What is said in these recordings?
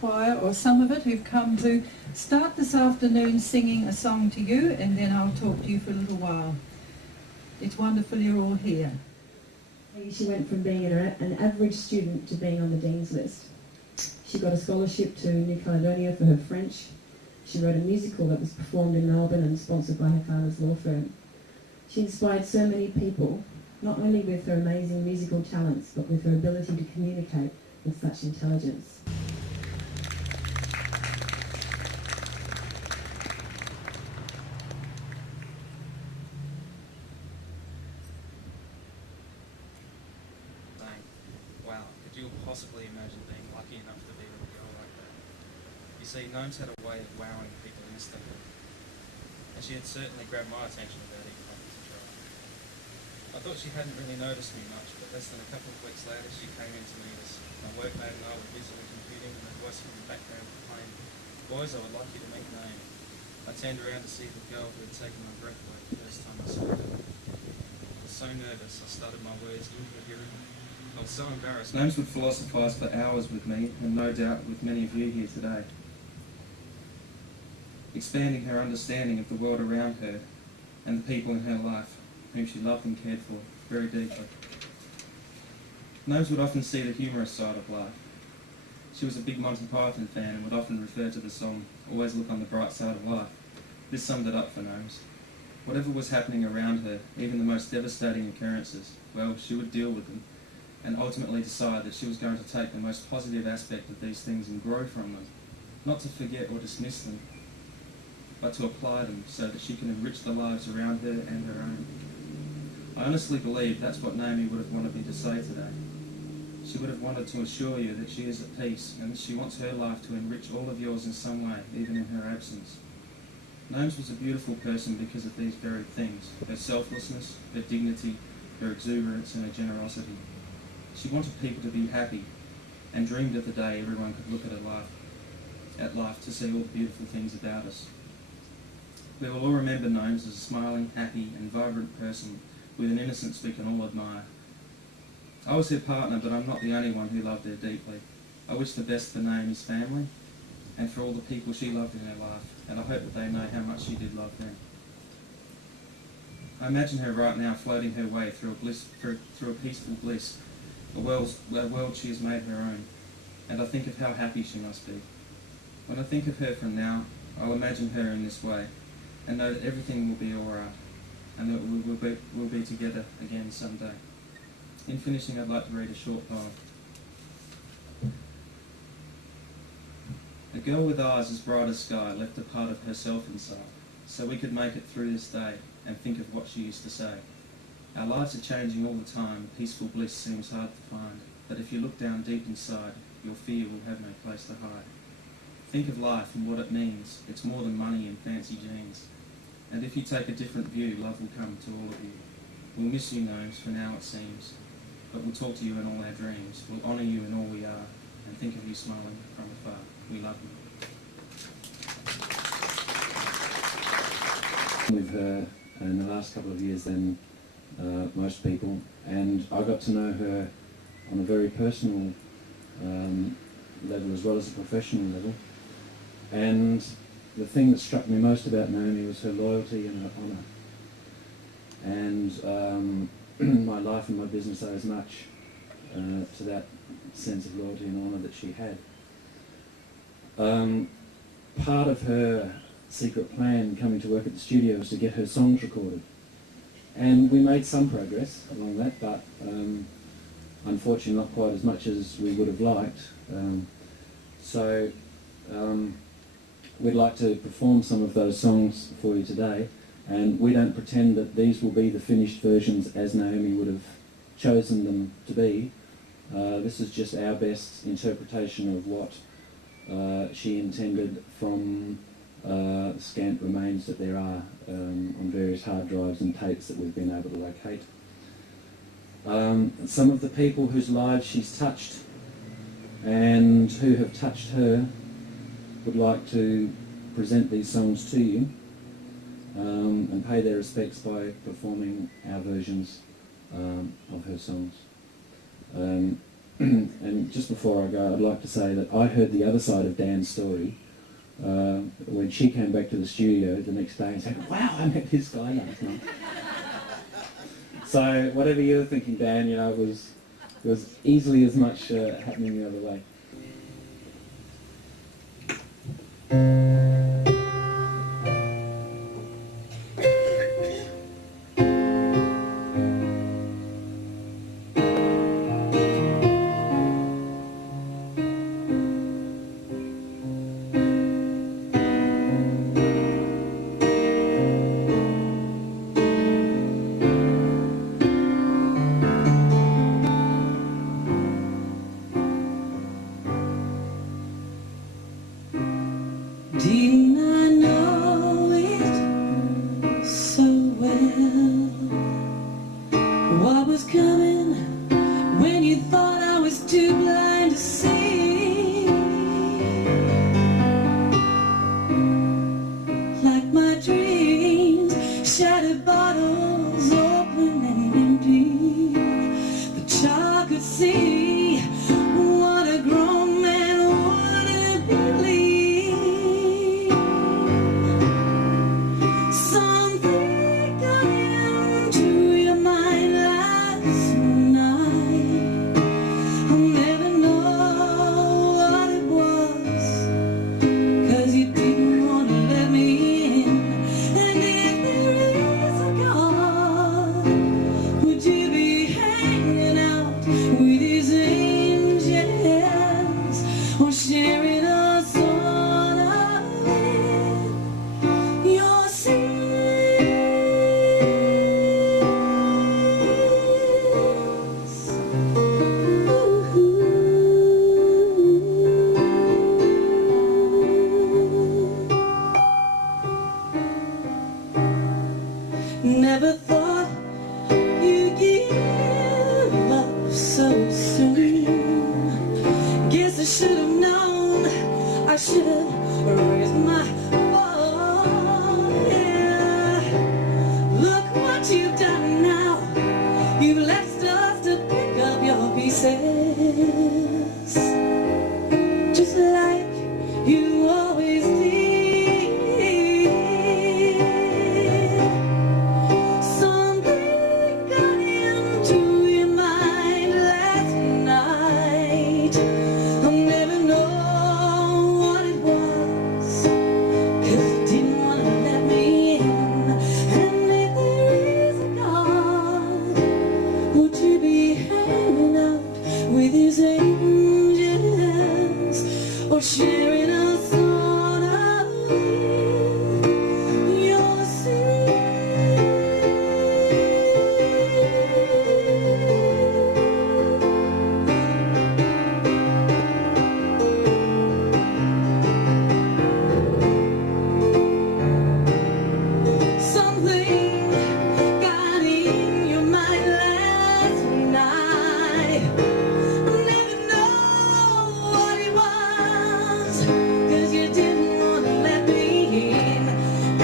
choir, or some of it, who've come to start this afternoon singing a song to you, and then I'll talk to you for a little while. It's wonderful you're all here. She went from being an average student to being on the Dean's List. She got a scholarship to New Caledonia for her French. She wrote a musical that was performed in Melbourne and sponsored by her father's law firm. She inspired so many people, not only with her amazing musical talents, but with her ability to communicate with such intelligence. Wow, could you possibly imagine being lucky enough to be with a girl like that? You see, Gnome's had a way of wowing people instantly, and she had certainly grabbed my attention without even having to try. I thought she hadn't really noticed me much, but less than a couple of weeks later she came in to meet us. My workmate and I were busily computing, and a voice from the background proclaimed, "Boys, I would like you to meet Naomi." I turned around to see the girl who had taken my breath away the first time I saw her. I was so nervous I stuttered my words into her hearing. I was so embarrassed. Gnomes would philosophise for hours with me, and no doubt with many of you here today, expanding her understanding of the world around her and the people in her life whom she loved and cared for very deeply. Gnomes would often see the humorous side of life. She was a big Monty Python fan and would often refer to the song, "Always Look on the Bright Side of Life." This summed it up for Gnomes. Whatever was happening around her, even the most devastating occurrences, well, she would deal with them, and ultimately decide that she was going to take the most positive aspect of these things and grow from them, not to forget or dismiss them, but to apply them so that she can enrich the lives around her and her own. I honestly believe that's what Naomi would have wanted me to say today. She would have wanted to assure you that she is at peace and that she wants her life to enrich all of yours in some way, even in her absence. Gnomes was a beautiful person because of these very things: her selflessness, her dignity, her exuberance and her generosity. She wanted people to be happy and dreamed of the day everyone could look at life to see all the beautiful things about us. We will all remember Gnomes as a smiling, happy and vibrant person with an innocence we can all admire. I was her partner, but I'm not the only one who loved her deeply. I wish the best for Naomi's family and for all the people she loved in her life, and I hope that they know how much she did love them. I imagine her right now floating her way through a peaceful bliss, a world she has made her own, and I think of how happy she must be. When I think of her from now, I'll imagine her in this way, and know that everything will be alright, and that we'll be together again someday. In finishing, I'd like to read a short poem. A girl with eyes as bright as sky left a part of herself inside, so we could make it through this day and think of what she used to say. Our lives are changing all the time, peaceful bliss seems hard to find, but if you look down deep inside, your fear will have no place to hide. Think of life and what it means, it's more than money and fancy jeans. And if you take a different view, love will come to all of you. We'll miss you, Gnomes, for now it seems, but we'll talk to you in all our dreams. We'll honour you in all we are, and think of you smiling from afar. We love you. With her in the last couple of years than most people, and I got to know her on a very personal level as well as a professional level. And the thing that struck me most about Naomi was her loyalty and her honour. And my life and my business owe as much to that sense of loyalty and honour that she had. Part of her secret plan coming to work at the studio was to get her songs recorded. And we made some progress along that, but unfortunately not quite as much as we would have liked. So we'd like to perform some of those songs for you today, and we don't pretend that these will be the finished versions as Naomi would have chosen them to be. This is just our best interpretation of what she intended from scant remains that there are on various hard drives and tapes that we've been able to locate. Some of the people whose lives she's touched and who have touched her would like to present these songs to you and pay their respects by performing our versions of her songs. And just before I go, I'd like to say that I heard the other side of Dan's story when she came back to the studio the next day and said, "Wow, I met this guy last night." So whatever you were thinking, Dan, you know, it was easily as much happening the other way. Didn't I know it so well? What was coming when you thought I was too blind to see? Like my dreams, shattered bottles open and empty. The child could see what a grown man wouldn't believe. Sharing a sort of your sins. Never thought you'd give up so soon. Guess I should have known. I should have raised my voice. Yeah. Look what you've done now. You've left us to pick up your pieces, just like you always did. Something got into your mind last night. I'll never know what it was, 'cause you didn't want to let me in. And if there is a God, would you be hanging out with his angels, or sharing a sort of your sins? Something got in your mind last night. I'll never know what it was, 'cause you didn't want to let me in.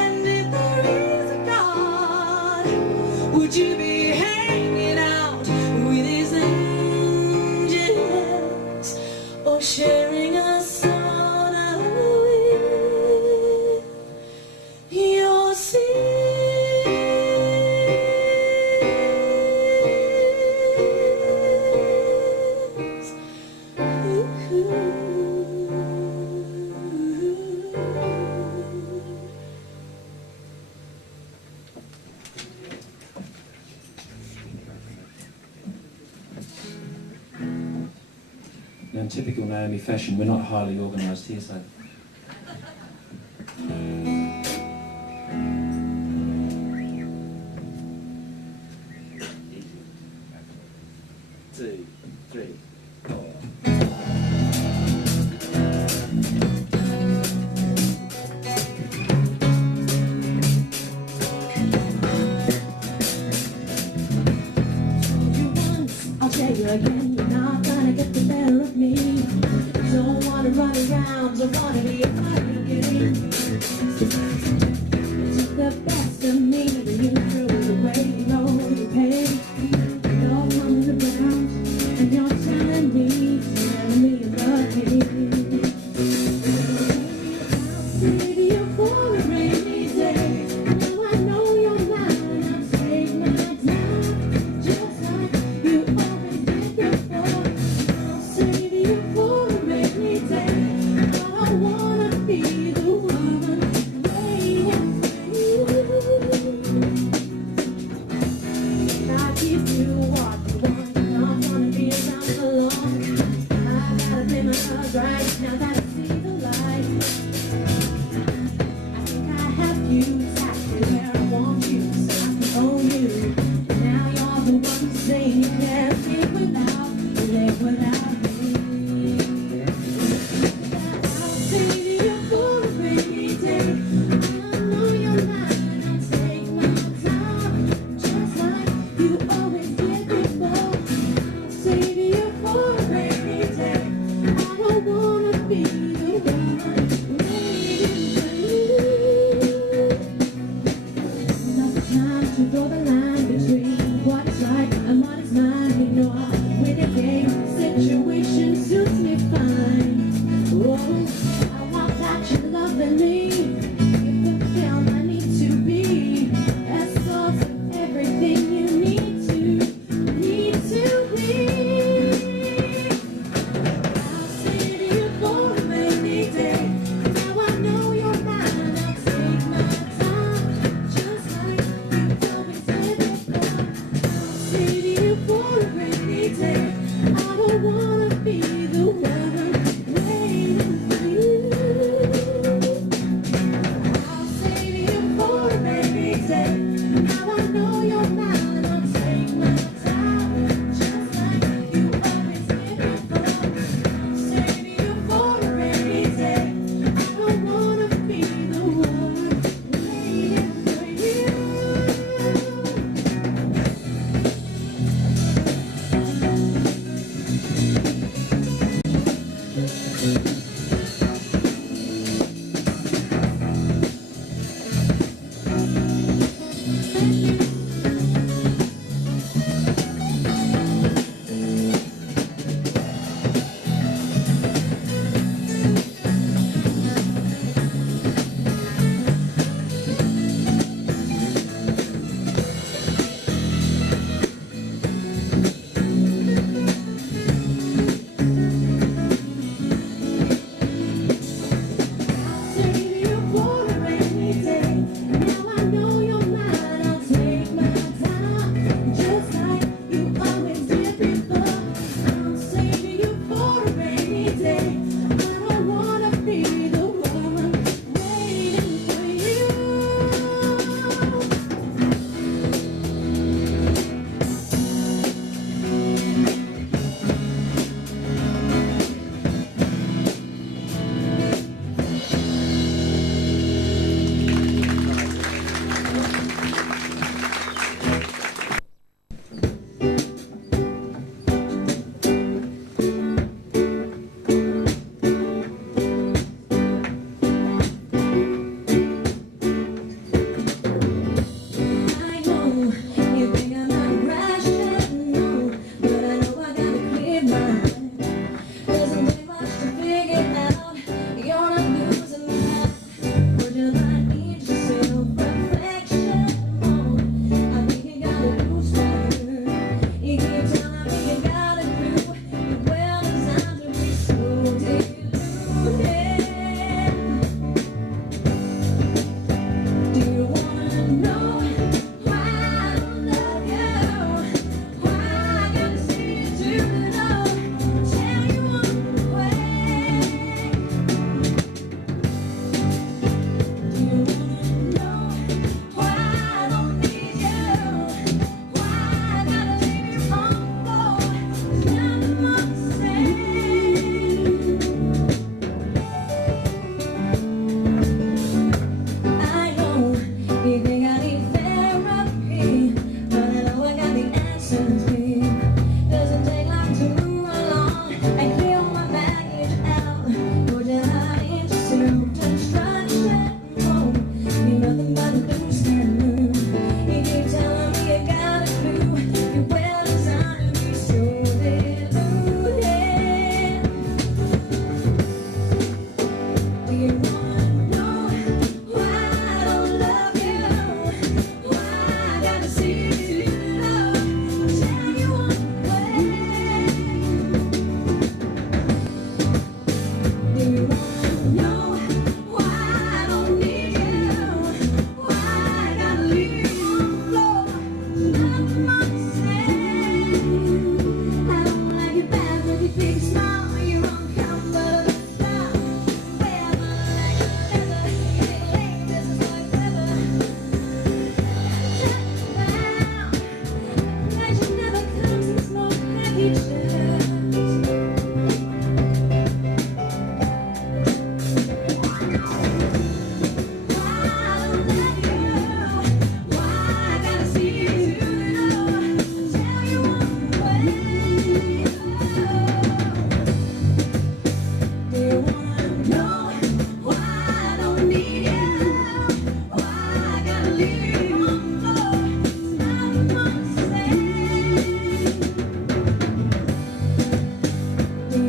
And if there is a God, would you be hanging out with his angels, or sharing a sort of your sins? Now, in typical Naomi fashion, we're not highly organised here, so... Two, three, four. I'll tell you again, you're not gonna get the better of me. Don't wanna run around, don't wanna be a part of your game. You took the best of me, then you threw it away. You know you paid. You're coming around, and you're telling me without me. I'll save you for a rainy day. I know you're mine, I'll take my time, just like you always did before. I'll save you for a rainy day. I don't wanna be the one waiting for you. Another time to draw the line between what is right and what is mine. You know I'm with your game, sit you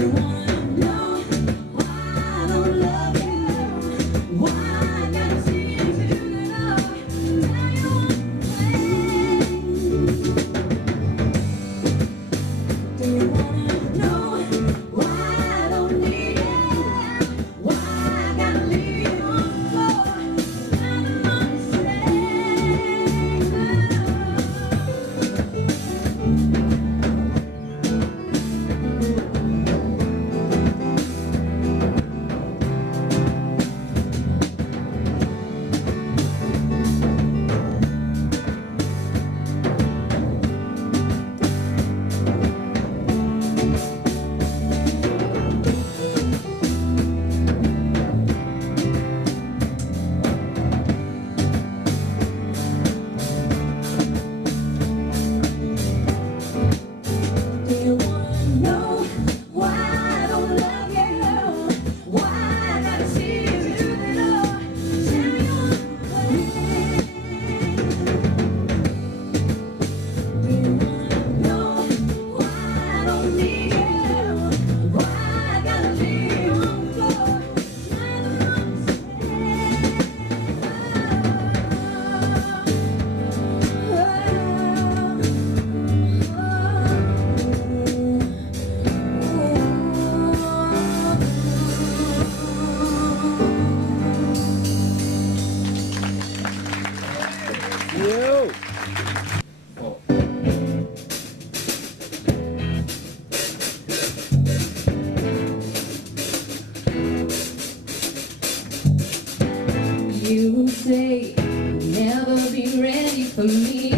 you wanna know why I don't love you? Why I gotta see you through the door? Tell you one thing. Do you wanna know why I don't need you? Why I gotta leave you on the floor? I don't understand. Do you wanna know why I don't love you? Why I gotta see you through the door? Tell me one thing. Do you wanna know why I don't need you? Why I gotta leave you on the floor? I You. 4. You say you'll never be ready for me,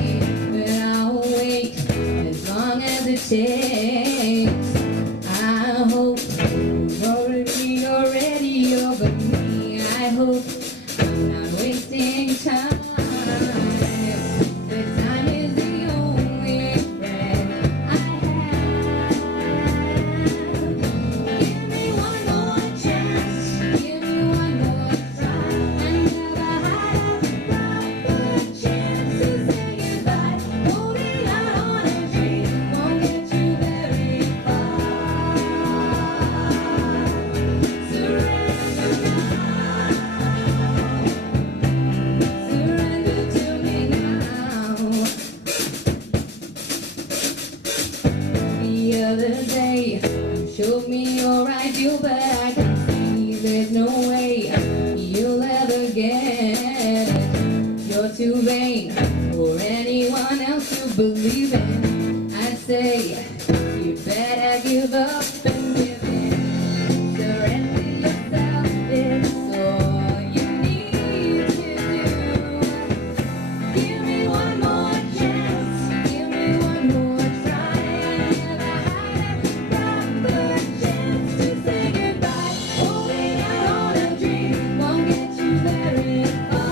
but I'll wait as long as it takes. I hope you've already over me. I hope I'm not wasting time. The time is the only friend I have. Give me one more chance. Give me one more try. I never had a proper chance to say goodbye. Holding out on a dream won't get you very far. Surrender to me now. The other day, you showed me your ideal, but I can see there's no way you'll ever get it. You're too vain for anyone else to believe in. I'd say you'd better give up and give in. Surrender yourself, it's all you need to do. Give me one more chance, give me one more try. I never had a proper chance to say goodbye. Holding out on a dream won't get you very far.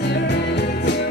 Surrender to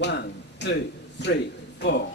1, 2, 3, 4.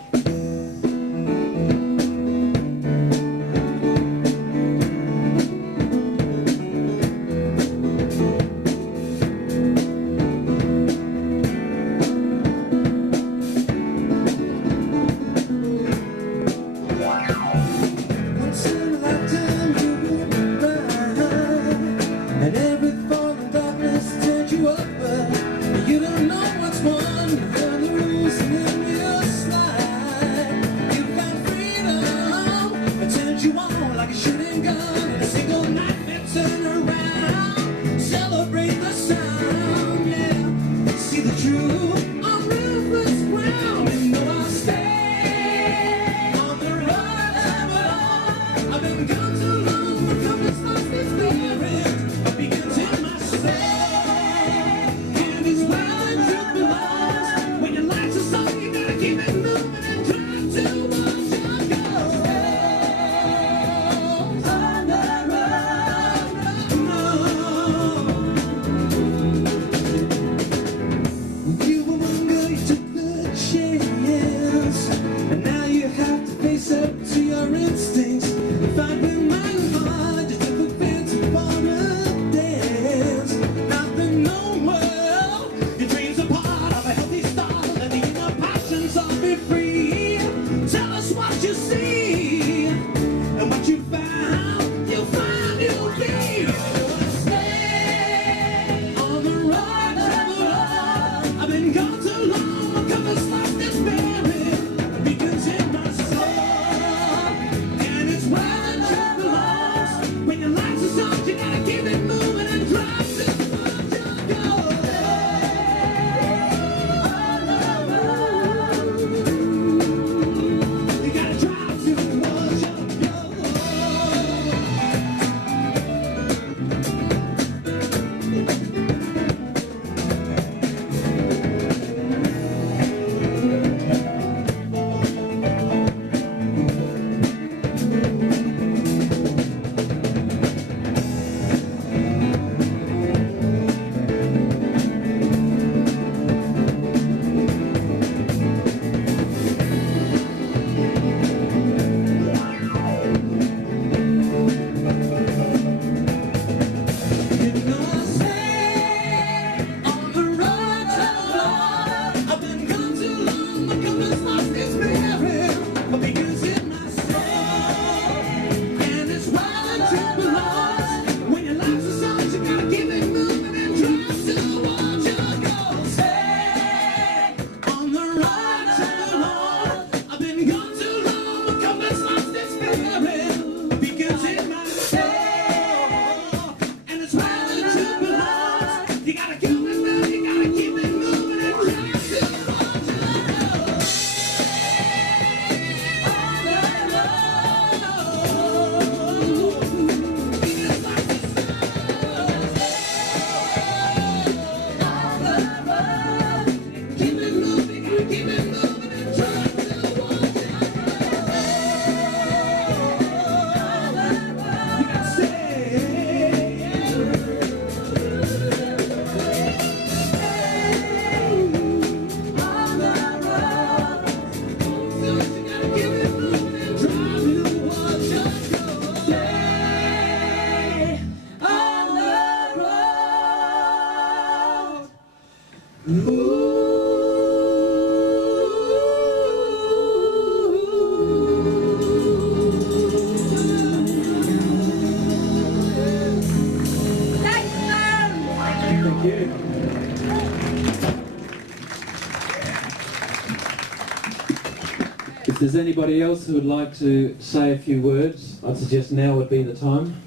If there's anybody else who would like to say a few words, I'd suggest now would be the time.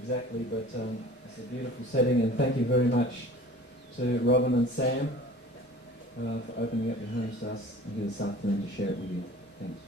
Exactly, but it's a beautiful setting, and thank you very much to Robin and Sam for opening up your homes to us here this afternoon to share it with you. Thanks.